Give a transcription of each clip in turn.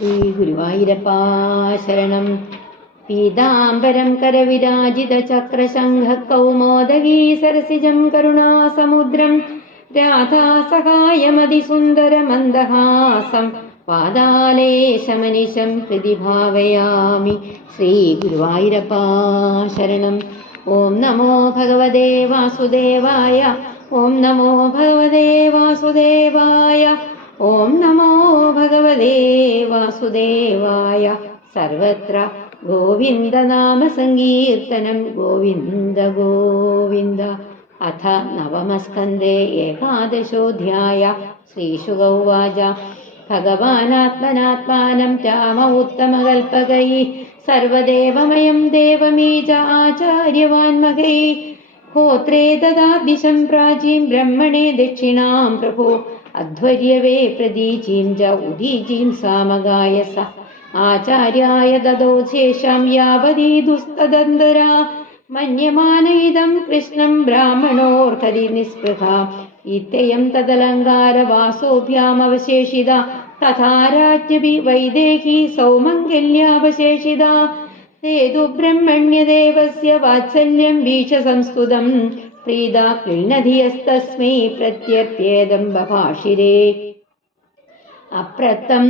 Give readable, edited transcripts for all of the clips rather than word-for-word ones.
ശ്രീ ഗുരുവായൂരപ്പാ ശരണം. പീതാംബരം കരവിരാജിത ചക്രശംഖ കൗമോദഗീ സരസിജം കരുണാസമുദ്രം രാധാസഹായമതിസുന്ദരമന്ദഹാസം പാദാലേശമനിശം പ്രതിഭാവയാമി. ശ്രീ ഗുരുവായൂരപ്പാ ശരണം. ഓം നമോ ഭഗവതേ വാസുദേവായ. ഓം നമോ ഭഗവതേ വാസുദേവായ. ഓം നമോ ഭഗവതേ വാസുദേവായ. സർവത്ര ഗോവിന്ദനാമ സങ്കീർത്തനം. ഗോവിന്ദ ഗോവിന്ദ. അഥ നവമസ്കന്ധേ ഏകാദശോऽധ്യായ. ശ്രീശുക ഉവാച. ഭഗവാനാത്മനാത്മാനം രാമ ഉത്തമകൽപകൈ സർവദേവമയം ദേവമീജ ആചാര്യവാൻമകൈ ഹോത്രേ ദദാദിശം പ്രാചീം ബ്രഹ്മണേ ദക്ഷിണാം പ്രഭോ അധ്വർയവേ പ്രദീചീം ച ഉദീചീം സാമഗായ സ ആചാര്യായ ദദോ ശേഷം യാവതീദുസ്തദന്തരാ മന്യമാന ഇദം കൃഷ്ണം ബ്രാഹ്മണോർഹരി നിസ്പൃഹ ഇത്യയം തദലങ്കാര വാസോഭ്യാമവശേഷിത തഥാ രാജ്ഞവി വൈദേഹി സൗമംഗല്യാവശേഷിത തേതു ബ്രഹ്മണ്യദേവസ്യ വാത്സല്യം വീക്ഷ സംസ്തുതം പ്രീതാ ക്രീണധിയസ്തസ്മൈ പ്രത്യപ്യേദം ബഭാഷിരേ. അപ്രത്തം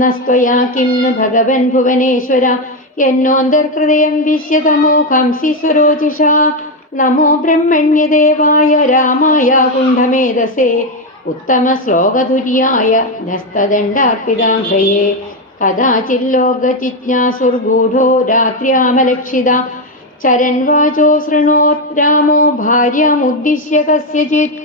നസ്ത്വയാ കിം नु ഭഗവൻ ഭുവനേശ്വര യന്നോന്തർഹൃദയം വിശ്യതമോഹംസി സ്വരോചിഷാ. നമോ ബ്രഹ്മണ്യദേവായ രാമായ കുണ്ഠമേധസേ ഉത്തമ ശ്ലോകതുര്യായ നസ്തദണ്ഡാർപ്പിതാഹ്രയേ. കഥാചില്ലോകജിജ്ഞാസുർഗൂഢോ രാത്ര്യാമലക്ഷിത ചരൻ വാചോ ശൃണോത് രാമോ ഭാര്യാമുദ്ദിശ്യ കസ്യചിത്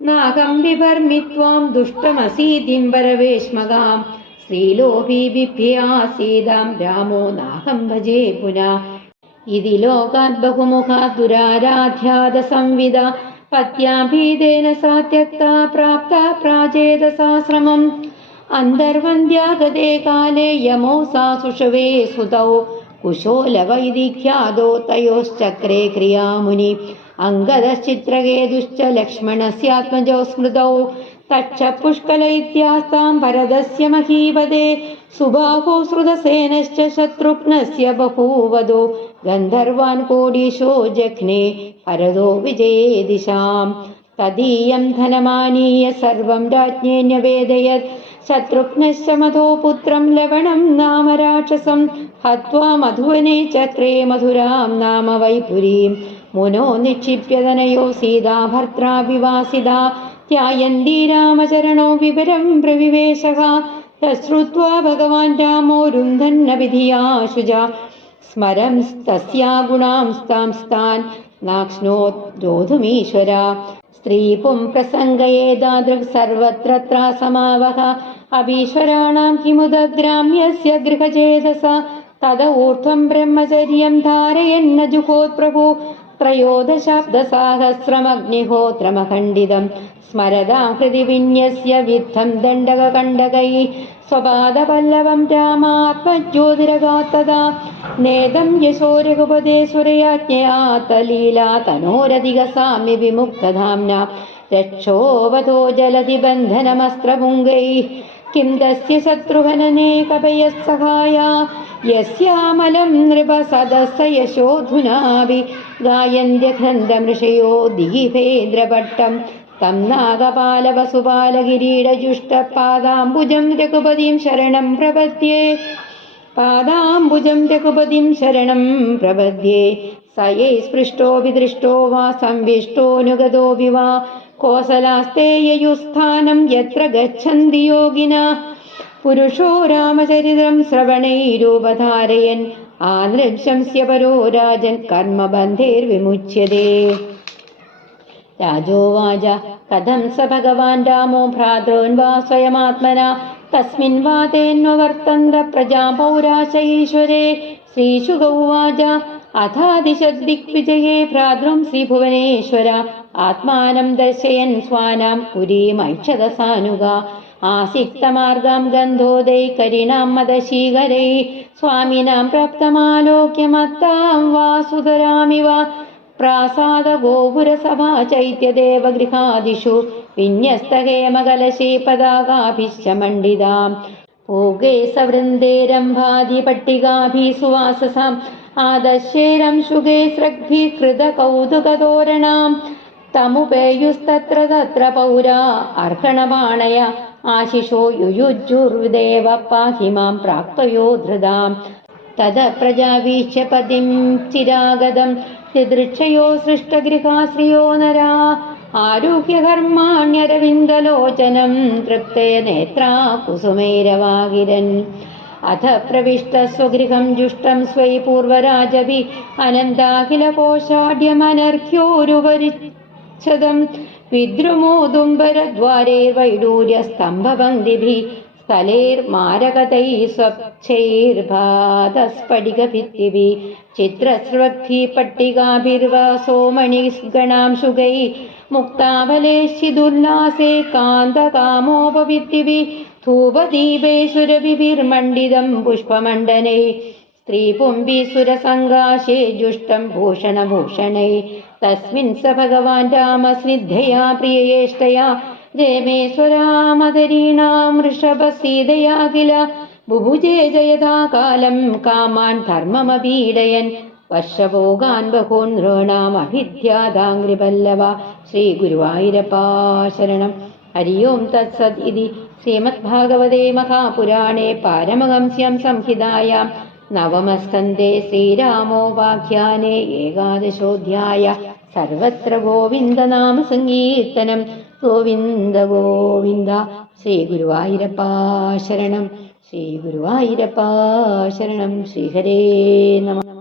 നാഹം വിഭർമിത്വാം ദുഷ്ടമസീതിം പരവേശ്മകാം ശ്രീലോഭീ ബിഭ്യാസീതാം രാമോ നാഹം ഭജേ പുനഃ. ഇതി ലോകാത് ബഹുമുഖാത് ദുരാരാധ്യാദ സംവിദ പത്യാഭീതേന സാ ത്യക്താ പ്രാപ്ത പ്രാചേതസാശ്രമം അന്തർവന്ദ്യാഗതേ കാലേ യമോ സാ സുഷവേ സുതൗ കുശോലവൈദിഖ്യാദോ തയോശ്ചക്രേ ക്രിയാമുനി അംഗദശ്ചിത്രകേതുശ്ച ലക്ഷ്മണസ്യാത്മജോ സ്മൃതൗ തച്ഛ പുഷ്കലൈത്യാസ്താം ഭരതസ്യ മഹീപദേ സുബാഹോ ശ്രുതസേനശ്ച ശത്രുഘ്നസ്യ ബഹൂവദോ ഗന്ധർവാൻ കോടീശോ ജഘ്നേ ഭരതോ വിജയേ ദിശാം. തദീയം ധനമാനീയ സർവം രാജ്ഞേ ന്യവേദയത് ശത്രുഘ്നശ്ച മധോ പുത്രം ലവണം നാമ രാക്ഷസം ഹത്വാ മധുവനെ ചക്രേ മധുരാം നാമ വൈപുരീം മുനോ നിക്ഷിപ്യതനയോ സീതാ ഭർത്രാ വിവാസിതാ ധ്യായന്തി രാമചരണോ വിവരം പ്രവിവേശഃ. തശ്രുത്വാ ഭഗവാൻ രാമോ രുന്ധന്നവിധിയാശുജ സ്മരം തസ്യാ ഗുണാംസ്താൻ നാക്ഷ്ണോത് രോധുമീശ്വര. സ്ത്രീപും പ്രസംഗയേതാദൃക് സർവത്ര ത്രാസമാവഹ അഭീശ്വരാണാം കിമുദഗ്രാമ്യസ്യ ഗൃഹചേതസ തദ ഊർധ്വം ബ്രഹ്മചര്യം ധാരയന്ന ജുഹോത് പ്രഭു ത്രയോദശാബ്ദസാഹസ്രമഗ്നിഹോത്രമഖണ്ഡിതം സ്മരതാം ഹൃദി വിന്യസ്യ വിദ്ധം ദണ്ഡകകണ്ഡകൈ സ്വപാദപല്ലവം രാമാത്മജ്യോതിരഗാത്തദാ നേദം യശോ രഘുപദേ സുരയാജ്ഞയാ തലീലാ തനോരധിക സാമ്യ വിമുക്തധാംന രക്ഷോവധോ ജലധി ബന്ധനമസ്ത്രപുംഗൈ കിം തസ്യ ശത്രുഹനനേ കപയഃ സഹായാ യസ്യാമലം നൃപ സദസ്സ യശോധുനാഭി ഗായന്ത്യഖണ്ഡമൃഷയോ ദിഗിഭേന്ദ്രഭട്ടം തം നാഗപാലവസുപാലകിരീടജുഷ്ടപാദാംബുജം രഘുപതിം ശരണം പ്രപദ്യേ. പാദാംബുജം രഘുപതിം ശരണം പ്രപദ്യേ. സ യൈ സ്പൃഷ്ടോ വിദൃഷ്ടോ വാ സംവിഷ്ടോനുഗതോ വിവാ കോസലാസ്തേ യയുസ്ഥാനം യത്ര ഗച്ഛന്തി യോഗിനഃ. പുരുഷോ രാമചരിതം ശ്രവണൈരൂപധാരയൻ ആനൃശംസ്യ പരോ രാജൻ കർമ്മബന്ധൈർവിമുച്യതേ. രാജോവാച. കഥം സ ഭഗവാൻ രാമോ ഭ്രാതॄൻ വാ സ്വയമാത്മനാ തസ്മിൻ വാ തേന്വവർത്തന്ത പ്രജാ പൗരാശ ഈശ്വരേ. ശ്രീശുക ഉവാച. അഥാദിശദ്ദിഗ്വിജയേ ഭ്രാതൃം ശ്രീഭുവനേശ്വര ആത്മാനം ദർശയൻ സ്വാനാം പുരീമൈക്ഷതസാനുഗ ആസിക്തമാർഗം ഗന്ധോദൈകരിണാം മദശീകരൈ സ്വാമിനാം പ്രാപ്തമാലോക്യമത്താം വാസുധരാമിവ പ്രാസാദ ഗോപുരസഭാ ചൈത്യദേവഗൃഹാദിഷു വിന്യസ്തഹേമകലശേ പതാകാഭിശ്ച മണ്ഡിതാം ഊകേ സവൃന്ദേരംഭാതി പട്ടികാഭിസുവാസസാം ആദശ്യേരം ശുഗേ സ്രഗ്ഭികൃത കൗതുകതോരണാം തമുപേയുസ്തത്ര തത്ര പൗരാ അർഹണബാണയ ആശിഷോ യുയുജുർദേവ പാഹി മാം പ്രാക്തയോ ധൃതാം തദ പ്രജാവീക്ഷ്യ പതിം ചിരാഗതം ദിദൃക്ഷയോ സൃഷ്ടഗൃഹാശ്രിയോ നരാ ആരുഹ്യ കർമാണ്യരവിന്ദലോചനം തൃപ്തേ നേത്രാ കുസുമൈരവാകിരൻ അഥ പ്രവിഷ്ട സ്വഗൃഹം ജുഷ്ടം സ്വൈ പൂർവരാജഭി അനന്താഖില കോശാഢ്യമനർഘ്യോരുപരിച്ഛദം വിദ്രുമോദുംബരദ്വാരൈർവൈഡൂര്യസ്തംഭപങ്ക്തിഭിः സ്ഥലൈർമാരകതൈः സ്വച്ഛൈർഭാതസ്ഫടികഭിത്തിभिः ചിത്രസ്രവദ്ഭിः പട്ടികാഭിർവാസോ മണിഗണാംശുകൈः മുക്താഫലൈശ്ചിദുല്ലാസേ കാന്തകാമോപവിത്തിभिः ധൂപദീപൈസുരഭിർമണ്ഡിതം പുഷ്പമണ്ഡനൈः സ്ത്രീപുംഭിസുരസംഘാശേ ജുഷ്ടം ഭൂഷണഭൂഷണൈ തസ്മിൻ സ ഭഗവാൻ രാമസ്നിഗ്ധയാ പ്രിയയേഷ്ടയാ രമേശ്വരാമതരീണാം ഋഷഭസീതയാ കില ബുഭുജേ ജയതാ കാലം കാമാൻ ധർമ്മമപീഡയൻ വർഷഭോഗാൻ ബഹൂൻ നൃണാം അഭിധ്യാദാംഗ്രിപല്ലവ. ശ്രീ ഗുരുവായൂരപ്പാ ശരണം. ഹരി ഓം തത്സത് ഇതി ശ്രീമദ്ഭാഗവതേ മഹാപുരാണേ പാരമഹംസ്യം സംഹിതായാം നവമസ്കന്ധേ ശ്രീരാമോപാഖ്യാനേ ഏകാദശോऽധ്യായ. സർവത്ര ഗോവിന്ദനാമ സങ്കീർത്തനം. ഗോവിന്ദ ഗോവിന്ദ. ശ്രീ ഗുരുവായൂരപ്പാ ശരണം. ശ്രീ ഗുരുവായൂരപ്പാ ശരണം. ശ്രീഹരേ നമഃ.